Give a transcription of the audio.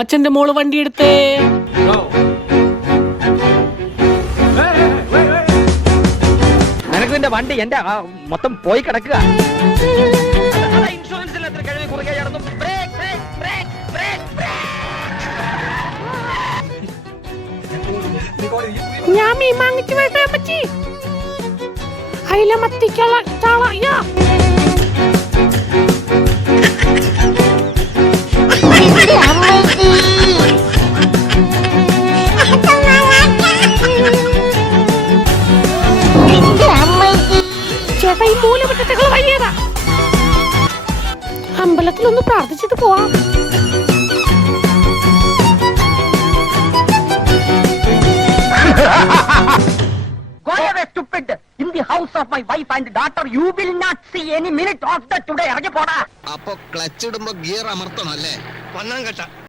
അച്ഛന്റെ മോള് വണ്ടി എടുത്തേ. നിനക്ക് നിന്റെ വണ്ടി എന്റെ മൊത്തം പോയി കിടക്കുക. ഞാൻ മീൻ വാങ്ങിച്ചു വരട്ടെ അമ്മച്ചി? അയില മത്തിക്കുള്ള ചാള. ചേട്ടാ ഈ മൂലപറ്റകൾ വയ്യേറാ. അമ്പലത്തിലൊന്ന് പ്രാർത്ഥിച്ചിട്ട് പോവാം. In the house of my wife and daughter, you will not see any minute of the today. അപ്പൊ ക്ലച്ച് ഇടുമ്പോ ഗിയർ അമർത്തണം അല്ലേ?